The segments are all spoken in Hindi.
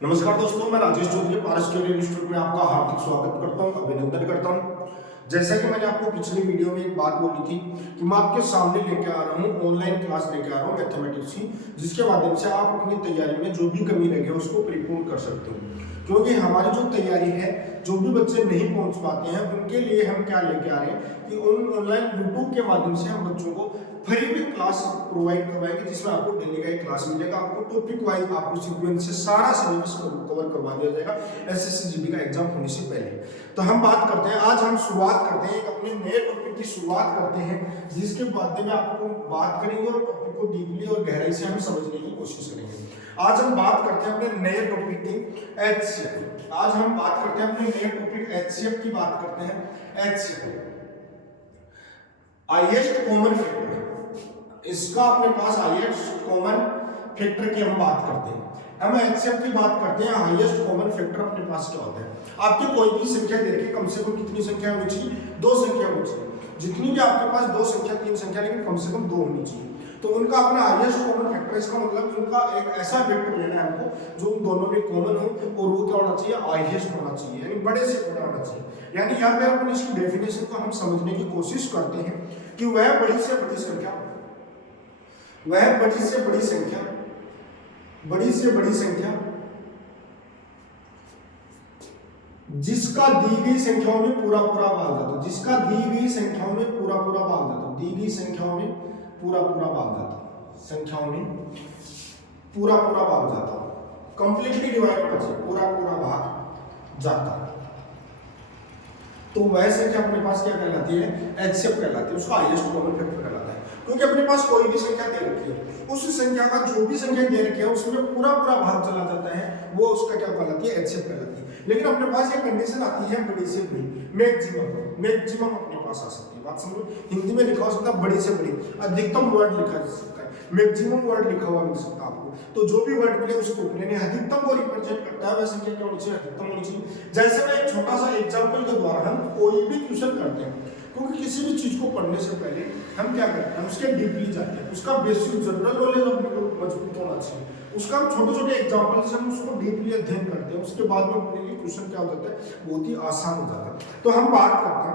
नमस्कार दोस्तों, मैं राजेश चौधरी पारस कैरियर इंस्टीट्यूट में आपका हार्दिक स्वागत करता हूं, अभिनंदन करता हूं। जैसा कि मैंने आपको पिछली वीडियो में एक बात बोली थी कि मैं आपके सामने लेके आ रहा हूं, ऑनलाइन क्लास लेके आ रहा हूं मैथमेटिक्स की, जिसके माध्यम से आप अपनी तैयारी में जो भी कमी रहे उसको परिपूर्ण कर सकते हो। क्योंकि हमारी जो तैयारी है, जो भी बच्चे नहीं पहुंच पाते हैं उनके लिए हम क्या लेके आ रहे हैं कि ऑनलाइन यूट्यूब के माध्यम से हम बच्चों को फ्री में क्लास प्रोवाइड करवाएंगे, जिसमें आपको डेली का एक क्लास मिलेगा। आपको टॉपिक वाइज आपको सीक्वेंस से सारा सिलेबस कवर करवा दिया जाएगा एसएससी जीडी का एग्जाम होने से पहले। तो हम बात करते हैं, आज हम शुरुआत करते हैं, एक अपने नए टॉपिक की शुरुआत करते हैं, जिसके बाद में आपको बात करेंगे और टॉपिक को डीपली और गहराई से हम समझने की कोशिश करेंगे। आज हम बात करते हैं अपने नए टॉपिक की एचसीएफ। आज हम बात करते हैं अपने नए टॉपिक एचसीएफ की बात करते हैं। एचसीएफ हाईएस्ट कॉमन फैक्टर, इसका अपने पास हाईएस्ट कॉमन फैक्टर की हम बात करते हैं। हम एचसीएफ की बात करते हैं, हाईएस्ट कॉमन फैक्टर अपने पास क्या होता है। आपकी कोई भी संख्या दे रखी है, कम से कम कितनी संख्या होनी चाहिए? दो संख्या होनी चाहिए। जितनी भी आपके पास दो संख्या, तीन संख्या, लेकिन कम से कम दो होनी चाहिए। तो उनका अपना हाईएस्ट कॉमन फैक्टर, इसका मतलब उनका एक ऐसा वेक्टर लेना है हमको जो उन दोनों में कॉमन हो, और वो क्या होना चाहिए? हाईएस्ट होना चाहिए, यानी बड़े से बड़ा होना चाहिए। यानी यहाँ पे अपन इसकी डेफिनेशन को हम समझने की कोशिश करते हैं कि वह बड़ी से बड़ी संख्या, वह बड़ी से बड़ी संख्या, बड़ी से बड़ी संख्या जिसका दी गई संख्याओं में पूरा पूरा भाग जाता, जिसका दी गई संख्याओं में पूरा पूरा भाग जाता, दी गई संख्याओं में पूरा पूरा भाग जाता, संख्याओं में पूरा पूरा भाग जाता, कंप्लीटली डिवाइड कर पूरा पूरा भाग जाता, तो वह संख्या अपने पास क्या कहलाती है? एचसीएफ कहलाती है, उसका हाईएस्ट कॉमन फैक्टर कहलाता है। क्योंकि अपने पास कोई भी संख्या दे रखी है, उस संख्या का जो भी संख्या दे रखी है उसमें पूरा पूरा भाग चला जाता है, वो उसका क्या कहलाती है? एचसीएफ कहलाती है। लेकिन अपने पास एक कंडीशन आती है बड़ी से बड़ी, मैक्सिमम। मैक्सिमम अपने पास आ सकती है, बात समझो। हिंदी में लिखा हो सकता है बड़ी से बड़ी, अधिकतम वर्ड लिखा जा सकता है, मैक्सिमम वर्ड लिखा हुआ मिल सकता है आपको। तो जो भी वर्ड मिले उसको यानी अधिकतम को रिप्रेजेंट करता है, वह संख्या क्या होनी चाहिए? अधिकतम होनी चाहिए। जैसे मैं एक छोटा सा एग्जांपल के द्वारा हम कोई भी क्वेश्चन करते हैं, क्योंकि किसी भी चीज को पढ़ने से पहले हम क्या करते हैं? उसके डीपली जाते हैं, उसका बेसिक जनरल नॉलेज अपने को मजबूत होना चाहिए। उसका हम छोटे छोटे एग्जांपल से हम उसको डीपली अध्ययन करते हैं, उसके बाद में अपने लिए क्वेश्चन क्या हो जाता है? बहुत ही आसान हो जाता है। तो हम बात करते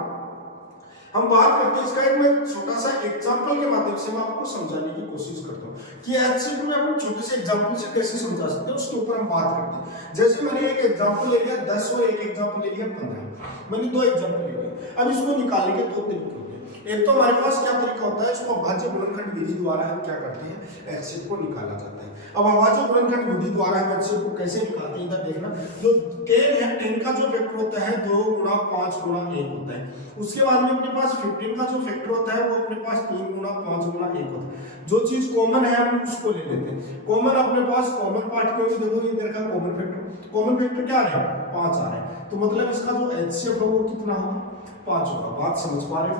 हैं इसका एक मैं छोटा सा एग्जांपल के माध्यम से मैं आपको समझाने की कोशिश करता हूँ कि एचसीएफ में हम छोटे से एग्जांपल से कैसे समझा सकते हैं, उसके ऊपर हम बात करते हैं। जैसे मैंने एक एग्जांपल ले लिया 10 और एक एग्जांपल ले लिया 15, मैंने दो एग्जांपल ले लिए। अब इसको निकालने के दो तरीके होते हैं। एक तो हमारे पास क्या तरीका होता है, इसको अभाज्य गुणनखंड विधि द्वारा हम क्या करते हैं? एचसीएफ को निकाला जाता है। अब अभाज्य गुणनखंड विधि द्वारा हम एचसीएफ को कैसे निकालते हैं, इधर देखना। जो 10 है, 10 का जो फैक्टर होता है 2 गुणा 5 गुणा 1 होता है। उसके बाद में अपने पास 15 का जो फैक्टर होता है वो अपने पास 3 गुणा 5 गुणा 1 होता है। जो चीज कॉमन है हम उसको ले लेते हैं। कॉमन अपने पास कॉमन पार्ट क्योंकि देखो इधर का कॉमन फैक्टर क्या आ रहा है? 5 आ रहा है। तो मतलब इसका जो एचसीएफ है वो कितना होगा? 5 होगा। बात समझ पा रहे हो?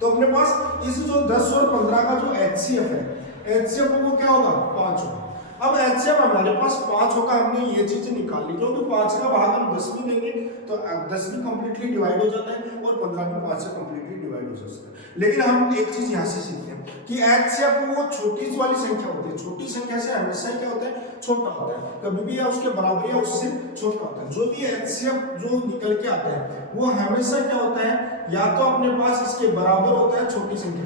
तो अपने पास इस जो 10 और 15 का जो एचसीएफ है, एचसीएफ वो क्या होगा? 5 होगा। अब एचसीएफ हमारे पास 5 होगा, हमने ये चीज निकाल ली, क्योंकि 5 का भाग हम 10 में देंगे तो 10 भी कंप्लीटली डिवाइड हो जाता है और 15 भी 5 से कंप्लीटली डिवाइड हो जाता है। लेकिन हम एक चीज यहाँ से सीखते हैं कि एचसीएफ वो छोटी वाली संख्या होती है, छोटी संख्या से हमेशा क्या होता है? छोटा होता है, कभी भी या उसके बराबर या उससे छोटा होता है। जो भी एचसीएफ जो निकल के आता है वो हमेशा क्या होता है? या तो अपने पास इसके बराबर होता है छोटी संख्या,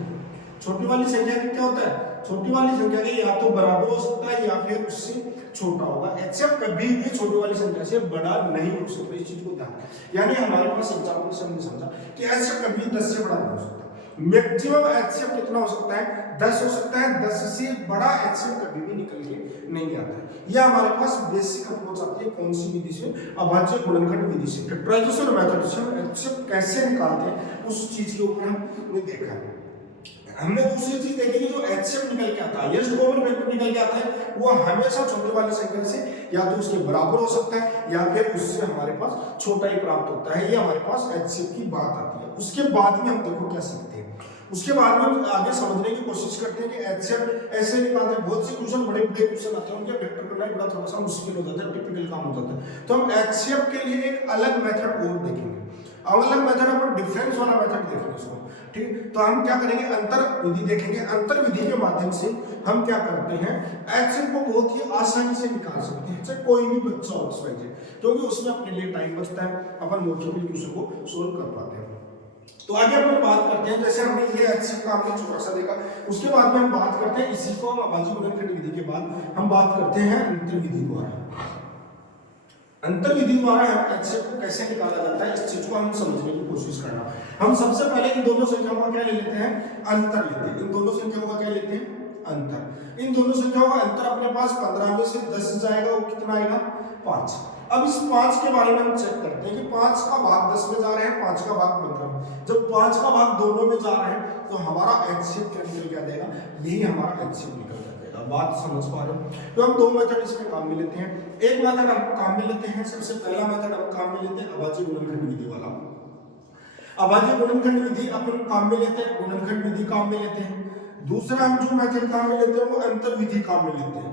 छोटी वाली संख्या का क्या होता है? छोटी वाली संख्या के या तो बराबर हो सकता है या फिर उससे छोटा होगा। एचसीएफ कभी भी छोटी वाली संख्या से बड़ा नहीं हो सकता, इस चीज को ध्यान। यानी हमारे पास एग्जांपल से हमने समझा कि एचसीएफ कभी 10 से बड़ा नहीं हो सकता। मैक्सिमम एचसीएफ कितना हो सकता है? 10 हो सकता है। 10 से बड़ा एचसीएफ कभी भी निकल के नहीं आता है। यह हमारे पास बेसिक अप्रोच आती है कौन सी विधि से? अभाज्य गुणनखंड विधि से। फैक्टराइजेशन मेथड से हम एचसीएफ कैसे निकालते हैं उस चीज के ऊपर हमने देखा है। हमने दूसरी चीज देखी कि जो एचसीएफ निकल के आता है, हाईएस्ट कॉमन फैक्टर निकल के आता है, वो हमेशा छोटी वाली संख्या से या तो उसके बराबर हो सकता है या फिर उससे हमारे पास छोटा ही प्राप्त होता है। ये हमारे पास एचसीएफ की बात आती है। उसके बाद में हम देखो क्या सीखते हैं। उसके बाद में हम आगे समझने की कोशिश करते हैं कि एचसीएफ ऐसे निकालते हैं। बहुत से क्वेश्चन बड़े बड़े क्वेश्चन आते हैं, उनके वेक्टर करना बड़ा थोड़ा सा मुश्किल हो जाता है, टिपिकल काम हो जाता है। तो हम एचसीएफ के लिए एक अलग मेथड और देखेंगे। अलग मेथड अपन डिफरेंस वाला मेथड देखेंगे इसको, ठीक। तो हम क्या करेंगे, अंतर विधि देखेंगे। अंतर विधि के माध्यम से हम क्या करते हैं, एचसीएफ को बहुत ही आसानी से निकाल सकते हैं, चाहे कोई भी बच्चा हो क्योंकि उसमें अपने लिए टाइम बचता है, अपन मल्टीपल क्वेश्चन को सोल्व कर पाते हैं। तो आगे अपन बात करते हैं, जैसे हमने ये एचसीएफ का हमने छोटा सा देखा, उसके बाद में हम बात करते हैं, इसी को हम अभाज्य गुणनखंड विधि के बाद हम बात करते हैं अंतर विधि द्वारा। अंतर विधि द्वारा हम एचसीएफ को कैसे निकाला जाता है, इस चीज को हम समझने की कोशिश करना। हम सबसे पहले इन दोनों संख्याओं का क्या ले लेते हैं, अंतर लेते हैं। इन दोनों संख्याओं का क्या लेते हैं, अंतर। इन दोनों संख्याओं का अंतर अपने पास 15 में से 10 जाएगा, वो कितना आएगा, 5। अब इस 5 के बारे में हम चेक करते हैं कि 5 का भाग 10 में जा रहे हैं, 5 का भाग 15 में। जब 5 का भाग दोनों में जा रहा है तो हमारा एचसीएफ क्या निकल के आ जाएगा, यही हमारा एचसीएफ निकल जाएगा। बात समझ पा रहे हो? तो हम दो मेथड इसमें काम में लेते हैं। एक मेथड हम काम में लेते हैं, सबसे पहला मेथड हम काम में लेते हैं अभाज्य गुणनखंड विधि वाला। अभाज्य गुणनखंड विधि अपन काम में लेते हैं, गुणनखंड विधि काम में लेते हैं। दूसरा हम जो मेथड काम में लेते हैं वो अंतर विधि काम में लेते हैं।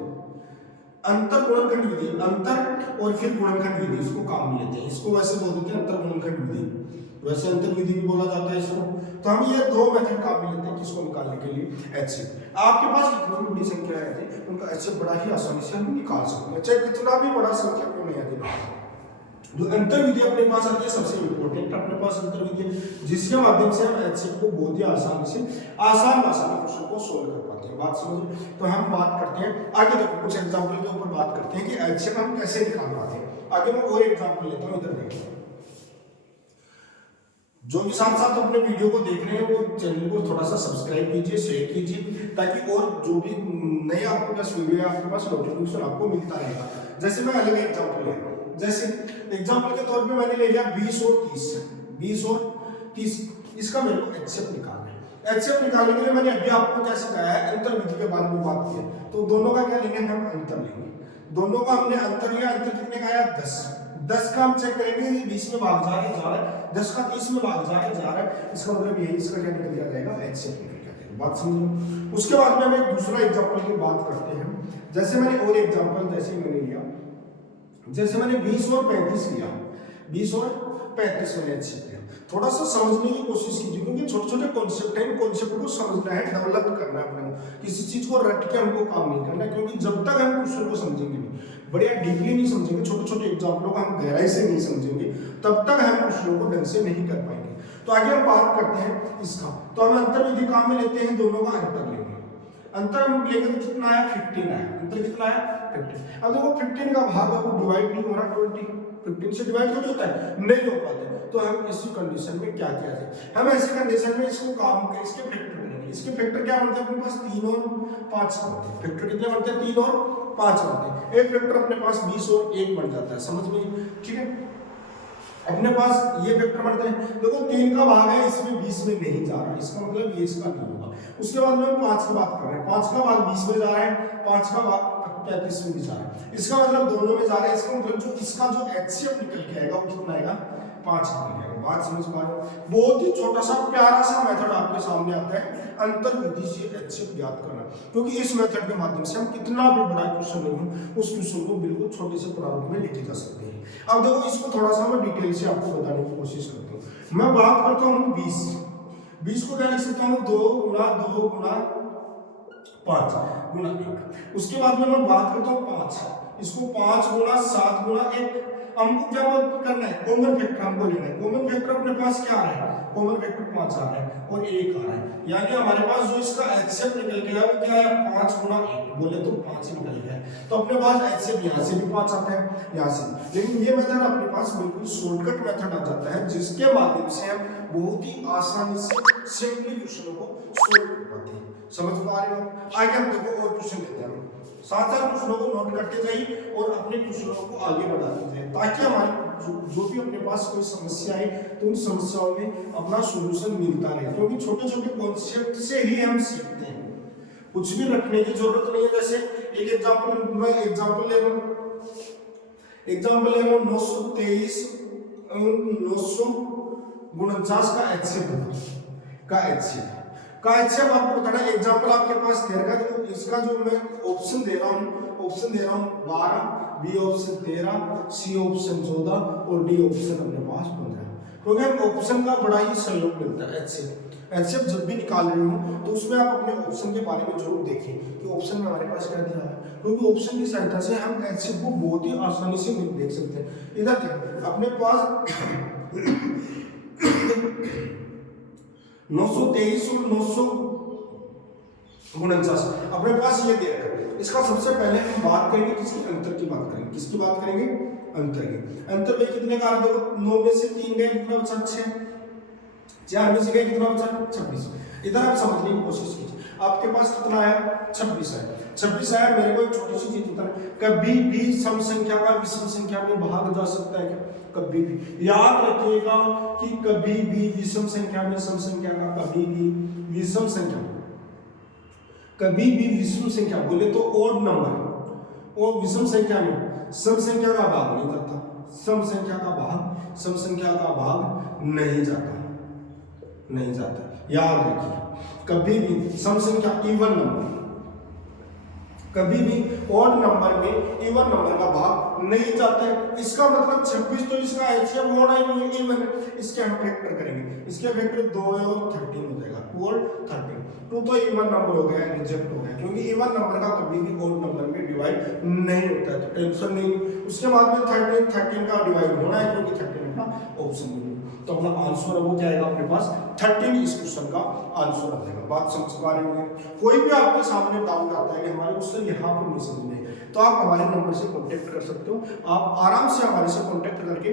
अंतर गुणनखंड विधि, अंतर और फिर गुणनखंड विधि, इसको काम में लेते हैं। इसको वैसे बोल देते हैं अंतर गुणनखंड विधि, वैसे अंतर विधि भी बोला जाता है इसको। तो हम ये दो मेथड काम में लेते हैं किसको निकालने के लिए, एचसीएफ। आपके पास कितनी बड़ी संख्या है उनका एचसीएफ बड़ा ही आसानी से हम निकाल सकते हैं, चाहे कितना भी बड़ा संख्या क्यों नहीं आती। जो अंतर विधि अपने पास आती है सबसे इंपॉर्टेंट अपने पास अंतर विधि है, जिसके माध्यम से हम एचसीएफ को बहुत ही आसानी से आसान भाषा में क्वेश्चन को सोल्व कर पाते हैं। बात समझ? तो हम बात करते हैं आगे, देखो कुछ एग्जांपल के ऊपर बात करते हैं कि एचसीएफ हम कैसे निकाल पाते हैं। आगे मैं और एग्जांपल लेता हूं, इधर देखिए। जो भी साथ साथ अपने वीडियो को देख रहे हैं वो चैनल को थोड़ा सा सब्सक्राइब कीजिए, शेयर कीजिए, ताकि और जो भी नए आपके पास वीडियो है आपके पास नोटिफिकेशन आपको मिलता रहेगा। जैसे मैं अलग एग्जांपल ले रहा हूं, जैसे एग्जांपल के तौर पे मैंने ले लिया 20 और 30, 20 और 30, इसका मेरे को एचसीएफ निकालना है। एचसीएफ निकालने के लिए मैंने अभी आपको क्या सिखाया है, अंतर विधि के बारे में बात की है। तो दोनों का क्या लेंगे, हम अंतर लेंगे। दोनों का हमने अंतर लिया, अंतर कितने का आया, 10। 10 का हम चेक करेंगे 20 में भाग जा रहा है, 10 का 30 में भाग जा रहा है, इसका मतलब यही, इसका क्या निकल जाएगा, एचसीएफ निकल जाएगा। बात समझो? उसके बाद में हम एक दूसरा एग्जांपल की बात करते हैं। जैसे मैंने और एग्जांपल जैसे मैंने लिया, जैसे मैंने 20 और 35 लिया, 20 और 35 मैंने एचसीएफ लिया। थोड़ा सा समझने की कोशिश कीजिए, क्योंकि छोटे छोटे कॉन्सेप्ट हैं, कॉन्सेप्ट को समझना है, डेवलप करना है अपने को। किसी चीज को रट के हमको काम नहीं करना, क्योंकि जब तक हम क्वेश्चन को समझेंगे नहीं, बढ़िया डीपली नहीं समझेंगे, छोटे छोटे एग्जांपलों को हम गहराई से नहीं समझेंगे, तब तक हम क्वेश्चनों को ढंग से नहीं कर पाएंगे। तो आगे हम बात करते हैं इसका। तो हम अंतर विधि काम में लेते हैं, दोनों का अंतर लेंगे। अंतर हम लेंगे तो कितना आया, 15 आया। अंतर कितना आया, 15। अब देखो 15 का भाग है वो डिवाइड नहीं हो रहा, 20 15 से डिवाइड थोड़ी होता है, नहीं हो पाता। तो हम इसी कंडीशन में क्या किया जाए, हम ऐसी कंडीशन में इसको काम के इसके फैक्टर करेंगे। इसके फैक्टर क्या बनते हैं अपने पास, 3 और 5 बनते हैं। फैक्टर कितने बनते हैं, 3 और 5 बनते हैं। एक फैक्टर अपने पास 20 और 1 बन जाता है, समझ में? ठीक है, अपने पास ये फैक्टर बनते हैं। देखो 3 का भाग है, इसमें 20 में नहीं जा रहा, इसका मतलब ये इसका नहीं होगा। उसके बाद में हम 5 की बात कर रहे हैं, 5 का भाग 20 में जा रहा है, 5 का भाग 35 में भी जा रहा है, इसका मतलब दोनों में जा रहा है। इसका मतलब जो इसका जो एचसीएफ निकल के आएगा वो कितना आएगा, 5 निकल के आएगा। बात समझ पा रहे हो? बहुत ही छोटा सा प्यारा सा मेथड आपके सामने आता है, अंतर विधि से एचसीएफ ज्ञात करना। क्योंकि इस मेथड के माध्यम से हम कितना भी बड़ा क्वेश्चन नहीं हो, उस क्वेश्चन को बिल्कुल छोटे से प्रारूप में लेके जा सकते हैं। अब देखो इसको थोड़ा सा मैं डिटेल से आपको बताने की कोशिश करता हूँ। मैं बात करता हूँ 20 को क्या लिख सकता हूँ, 2 गुणा 2 गुणा 5 गुणा 1। उसके बाद में मैं बात करता हूँ 5, इसको 5 गुणा 7 गुणा 1। हमको क्या करना है, कॉमन फैक्टर हमको लेना है। कॉमन फैक्टर अपने पास क्या आ रहा है, कॉमन फैक्टर 5 आ रहा है और 1 आ रहा है, यानी हमारे पास जो इसका एचसीएफ निकल गया वो क्या है, 5 गुणा 1, बोले तो 5 ही निकल गया। तो अपने पास एचसीएफ यहाँ से भी 5 आता है, यहाँ से। लेकिन ये मेथड अपने पास बिल्कुल शॉर्टकट मेथड आ जाता है, जिसके माध्यम से हम बहुत ही आसानी से सिंपली क्वेश्चनों को सोल्व कर पाते हैं। समझ पा रहे हो? आगे हम देखो और क्वेश्चन लेते हैं, साथ साथ क्वेश्चनों को नोट करते जाइए और अपने क्वेश्चनों को आगे बढ़ाते जाइए, ताकि हमारे जो भी अपने पास कोई समस्या है तो उन समस्याओं में अपना सॉल्यूशन मिलता रहे। क्योंकि छोटे छोटे कॉन्सेप्ट से ही हम सीखते हैं, कुछ भी रखने की जरूरत नहीं है। जैसे एक एग्जांपल मैं एग्जांपल ले रहा हूँ 923 949 का एचसीएफ आपको बताना है। एग्जांपल आपके पास दे रखा है, तो इसका जो मैं ऑप्शन दे रहा हूँ 12, बी ऑप्शन 13, सी ऑप्शन 14 और डी ऑप्शन अपने पास 15। क्योंकि हम ऑप्शन का बड़ा ही सहयोग मिलता है एचसीएफ जब भी निकाल रहे हो तो उसमें आप अपने ऑप्शन के बारे में जरूर देखें कि ऑप्शन में हमारे पास क्या दिया है, क्योंकि ऑप्शन की सहायता से हम एचसीएफ को बहुत ही आसानी से देख सकते हैं। इधर देखो अपने पास 923 और 949 अपने पास ये दे रखा है। इसका सबसे पहले हम बात करेंगे किसकी, अंतर की बात करेंगे। किसकी बात करेंगे? अंतर की। अंतर में कितने का देखो 9 में से 3 गए, कितना बचा? 6। 4 में से गए, कितना बचा? 26। इधर आप समझने की कोशिश कीजिए, आपके पास कितना आया? 26 आया। 26 आया, मेरे को एक छोटी सी चीज बता, कभी भी सम संख्या का विषम संख्या में भाग जा सकता है क्या? कभी भी। याद रखिएगा कि कभी भी विषम संख्या में सम संख्या का, कभी भी विषम संख्या, कभी भी विषम संख्या बोले तो ओड नंबर और विषम संख्या में सम संख्या का भाग नहीं जाता। सम संख्या का भाग सम संख्या का भाग नहीं जाता, नहीं जाता। याद रखिए कभी भी सम संख्या इवन नंबर, कभी भी ऑड नंबर में इवन नंबर का भाग नहीं जाता है। इसका मतलब 26 तो इसका एचसीएफ होना ही नहीं है, इवन। इसके हम फैक्टर करेंगे, इसके फैक्टर 2 है और 13 हो जाएगा, 2 और 13। 2 तो इवन नंबर हो गया, रिजेक्ट हो गया, क्योंकि इवन नंबर का कभी भी ऑड नंबर में डिवाइड नहीं होता है, तो टेंशन नहीं। उसके बाद में 13 का डिवाइड होना है, क्योंकि 13 का ऑप्शन नहीं है। तो अपना आंसर वो क्या आएगा अपने पास? 13 इस क्वेश्चन का आंसर आ जाएगा। बात समझ पा रहे होंगे। कोई भी आपके सामने डाउट आता है कि हमारे क्वेश्चन यहाँ पर नहीं समझ में, तो आप हमारे नंबर से कांटेक्ट कर सकते हो। आप आराम से हमारे से कांटेक्ट करके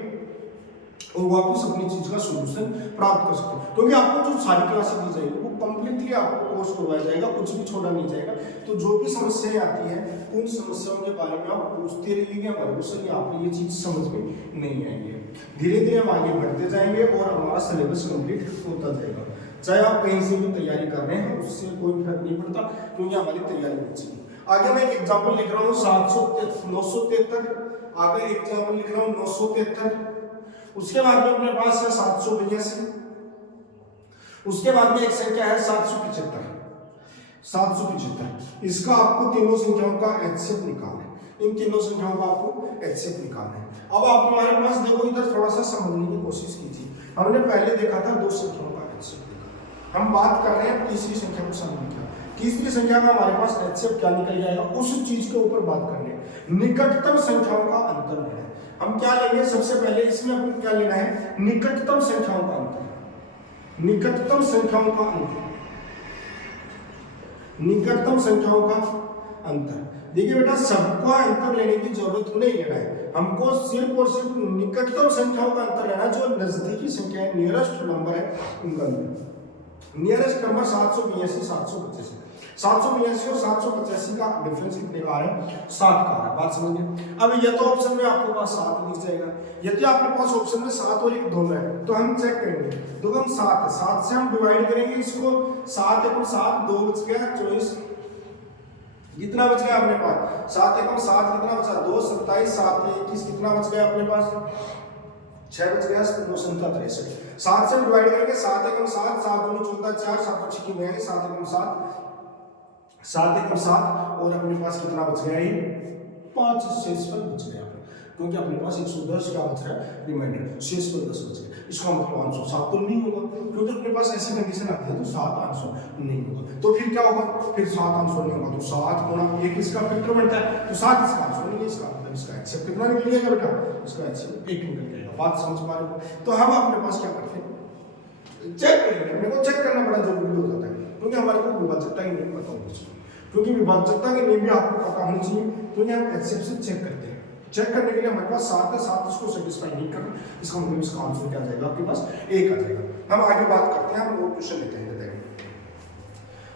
और वापस अपनी चीज का सॉल्यूशन प्राप्त कर सकते हो, क्योंकि आपको जो सारी क्लासेस दी जाएगी वो कंप्लीटली आपको कोर्स करवाया जाएगा, कुछ भी छोड़ा नहीं जाएगा। तो जो भी समस्याएं आती हैं उन समस्याओं के बारे में आप पूछते रहिएगा, हमारे क्वेश्चन आपको ये चीज समझ में नहीं आएगी। धीरे धीरे हम आगे बढ़ते जाएंगे और हमारा सिलेबस कंप्लीट होता जाएगा। चाहे आप कहीं से भी तैयारी कर रहे हैं उससे कोई फर्क नहीं पड़ता, क्योंकि हमारी तैयारी अच्छी है। आगे मैं एक एग्जाम्पल लिख रहा हूँ 973। आगे एग्जाम्पल लिख रहा हूँ 973। उसके बाद में अपने पास है 782। उसके बाद में एक संख्या है 775। 775 इसका आपको तीनों संख्याओं का एचसीएफ निकालना है। इन तीनों संख्याओं का आपको एचसीएफ निकालना है। अब आप हमारे पास देखो, इधर थोड़ा सा समझने की कोशिश कीजिए। हमने पहले देखा था 2 संख्याओं का एचसीएफ निकालना, हम बात कर रहे हैं तीसरी संख्या को समझने की। तीसरी संख्या का हमारे पास एचसीएफ क्या निकल जाएगा, उस चीज के ऊपर बात करनी है। निकटतम संख्याओं का अंतर लेना है। हम क्या लेंगे सबसे पहले, इसमें अपन क्या लेना है? निकटतम संख्याओं का अंतर। निकटतम संख्याओं का अंतर, निकटतम संख्याओं का अंतर। देखिए बेटा, सबका अंतर लेने की जरूरत नहीं लेना है, हमको सिर्फ और सिर्फ निकटतम संख्याओं का अंतर लेना है। जो नजदीकी संख्या है, नियरेस्ट नंबर है, उनका अंतर। Nearest number 782, 785। 782 और 785 का डिफरेंस कितने का है? 7 का है। बात समझिए। अब ये तो ऑप्शन में आपके पास 7 लिख जाएगा। यदि आपके पास ऑप्शन में 7 और 1 दोनों है तो हम चेक करेंगे। तो हम 7 है, 7 से हम डिवाइड करेंगे इसको। 7 एकम 7, 2 बच गया 24। कितना बच गया अपने पास? 7 एकम 7 कितना बचा? 2, 27, 7, 21 कितना बच गया अपने पास? 6 बच गया। 2, 63। 7 से डिवाइड करेंगे। 7 एकम 7, 7 दूनी 14, 4, 7 6 की बनेगी। 7 एकम 7, 7 एकम 7 और अपने पास कितना बच गया? ये 5 शेषफल बच गया, क्योंकि अपने पास 110 का बच रहा है रिमाइंडर, शेषफल 10 बच गया। इसका मतलब आंसर 7 तो नहीं होगा, क्योंकि अपने पास ऐसी कंडीशन आती है तो 7 आंसर नहीं होगा। तो फिर क्या होगा? फिर 7 आंसर नहीं होगा, तो 7 गुणा 1 इसका फैक्टर बनता है, तो 7 इसका आंसर नहीं है। इसका मतलब इसका एचसीएफ कितना निकल गया बेटा? इसका एचसीएफ 1 निकल गया। बात समझ पा रहे हो? तो हम अपने पास क्या करते हैं, चेक करेंगे। अपने को चेक करना बड़ा जरूरी हो जाता है, क्योंकि हमारे को विभाज्यता की नियम पता होना चाहिए, क्योंकि विभाज्यता के नियम भी आपको पता होनी चाहिए। क्योंकि हम एचसीएफ से चेक करते हैं। चेक करने के लिए हमारे पास 7 है, 7 इसको सेटिस्फाई नहीं कर रहा, इसका मतलब इसका आंसर क्या आ जाएगा आपके पास? 1 आ जाएगा। हम आगे बात करते हैं, हम वो क्वेश्चन लेते हैं।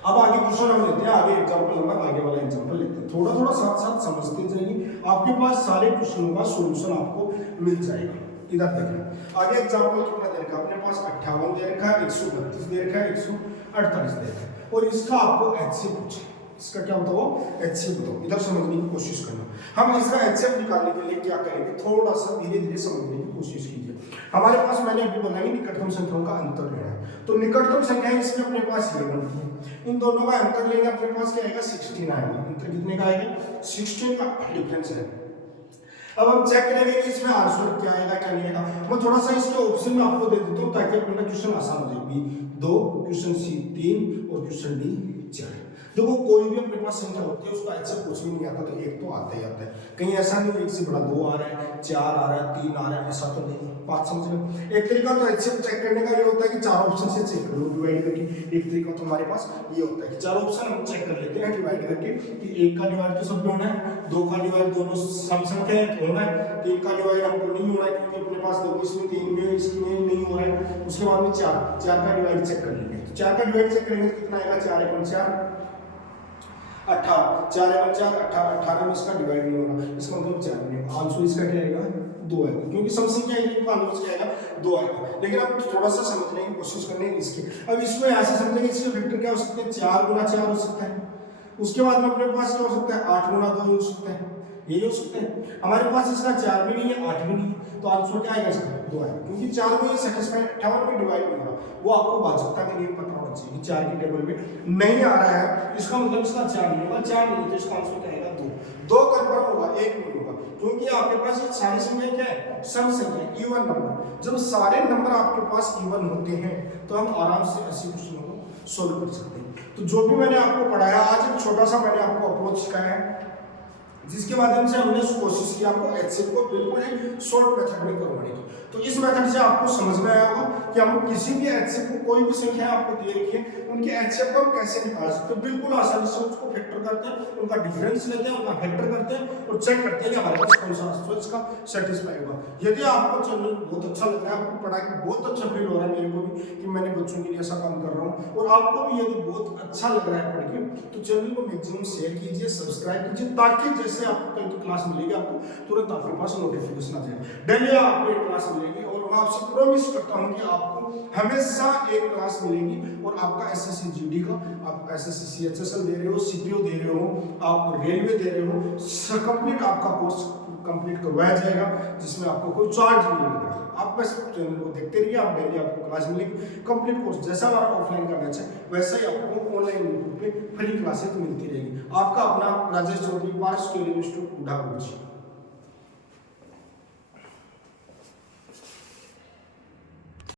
अब आगे क्वेश्चन हम लेते हैं, आगे एग्जांपल नंबर, आगे वाला एग्जांपल लेते हैं। थोड़ा थोड़ा साथ साथ समझते जाइए, आपके पास सारे क्वेश्चनों का सॉल्यूशन आपको मिल जाएगा। इधर देखना, आगे एग्जांपल कितना दे रखा है अपने पास? 58 दे रखा है, 132 दे रखा है, 148 दे रखा है, और इसका आपको एचसीएफ पूछे। इसका क्या बताओ? एचसीएफ बताओ। इधर समझने की कोशिश करना। हम इसका एचसीएफ निकालने के लिए क्या करेंगे, थोड़ा सा धीरे धीरे समझने की कोशिश कीजिए। हमारे पास मैंने अभी बोला कि निकटतम संख्याओं का अंतर लेना है, तो निकटतम संख्या इसमें अपने पास ये बनती है। इन दोनों का अंतर लेंगे, अपने पास क्या आएगा? 16 आएगा। अंतर कितने का आएगा? 16 का डिफरेंस है। अब हम चेक करेंगे कि इसमें आंसर क्या आएगा क्या नहीं आएगा। मैं थोड़ा सा इसके ऑप्शन में आपको दे देता हूँ ताकि अपना क्वेश्चन आसान हो जाए। बी 2, क्वेश्चन सी 3 और क्वेश्चन डी 4। देखो कोई भी अपने पास संख्या होती है उसका ऐसे कुछ भी नहीं आता तो एक तो आता ही आता है। कहीं ऐसा नहीं है एक से बड़ा 2 आ रहा है, 4 आ रहा है, 3 आ रहा है, ऐसा तो नहीं। 5 समझ लो। एक तरीका तो ऐसे चेक करने का ये होता है कि 4 ऑप्शन से चेक करो डिवाइड करके। एक तरीका तो हमारे पास ये होता है कि 4 ऑप्शन हम चेक कर लेते हैं डिवाइड करके कि 1 का डिवाइड तो सब में होना है, 2 का डिवाइड दोनों सम संख्या है होना है, 3 का डिवाइड हमको नहीं होना है क्योंकि अपने पास देखो इसमें 3 भी है इसमें नहीं हो रहा है। उसके बाद में 4 का डिवाइड चेक कर लेंगे। तो 4 का डिवाइड चेक करेंगे तो कितना आएगा, 4 × 4 18, 4 × 4 18, 18 में इसका डिवाइड नहीं होगा, इसका मतलब 4 नहीं होगा। आंसर इसका क्या आएगा, 2 आएगा क्योंकि सम संख्या है तो आंसर क्या आएगा 2 आएगा। लेकिन अब थोड़ा सा समझने की कोशिश करने इसके। अब इसमें ऐसे समझेंगे इसके फैक्टर क्या हो सकते हैं, 4 × 4 हो सकता है। उसके बाद में अपने पास क्या हो सकता है, 8 × 2 हो सकता है, ये हो सकते हैं। हमारे पास इसका 4 भी नहीं है 8 भी नहीं है, तो आंसर क्या आएगा इसका 2 आएगा क्योंकि 4 को ये सेटिस्फाई 58 में डिवाइड नहीं हो रहा। वो आपको भाजकता का नियम पता होना चाहिए। 4 की टेबल में नहीं आ रहा है इसका मतलब इसका 4 नहीं होगा, 4 नहीं तो इसका आंसर क्या आएगा 2 कंफर्म होगा, 1 नहीं होगा क्योंकि आपके पास ये सारी संख्या क्या है, सम संख्या, इवन नंबर। जब सारे नंबर आपके पास इवन होते हैं तो हम आराम से ऐसे क्वेश्चनों को सोल्व कर सकते हैं। तो जो भी मैंने आपको पढ़ाया आज एक छोटा सा मैंने आपको अप्रोच सिखाया है जिसके माध्यम से हमने कोशिश की आपको एचसीएफ को बिल्कुल ही शॉर्ट मेथड में करवाने की। तो इस मेथड से आपको समझ में आया होगा कि हम किसी भी एचसीएफ को कोई भी संख्या आपको दे रखी है उनके एचसीएफ को हम कैसे निकाल सकते हैं। बिल्कुल आसानी से उसको फैक्टर करते हैं, उनका डिफरेंस लेते हैं, उनका फैक्टर करते हैं और चेक करते हैं कि हमारे पास कौन सा आंसर इसका सेटिस्फाई होगा। यदि आपको चैनल बहुत अच्छा लग रहा है, आपको पढ़ा के बहुत अच्छा फील हो रहा है, मेरे को भी कि मैंने बच्चों के लिए ऐसा काम कर रहा हूँ और आपको भी यदि बहुत अच्छा लग रहा है पढ़ के तो चैनल को मैक्सिमम शेयर कीजिए, सब्सक्राइब कीजिए ताकि जैसे आपको कल की क्लास मिलेगी आपको तुरंत आपके पास नोटिफिकेशन आ जाए। डेली आपको एक क्लास मिलेगी और मैं आपसे प्रॉमिस करता हूं कि आपको हमेशा एक क्लास मिलेगी। और आपका एसएससी जीडी का, आप एसएससी सीएचएसएल दे रहे हो, सीपीओ दे रहे हो, आप रेलवे दे रहे हो, कंप्लीट आपका कोर्स कंप्लीट करवाया जाएगा जिसमें आपको कोई चार्ज नहीं लगेगा। आप बस चैनल को देखते रहिए, आप डेली आपको क्लास मिलेगी। कंप्लीट कोर्स जैसा हमारा ऑफलाइन का बैच है वैसा ही आपको ऑनलाइन यूट्यूब पे फ्री क्लासेस मिलती रहेगी। आपका अपना राजेश चौधरी, पारस इंस्टीट्यूट, उड़ापुर।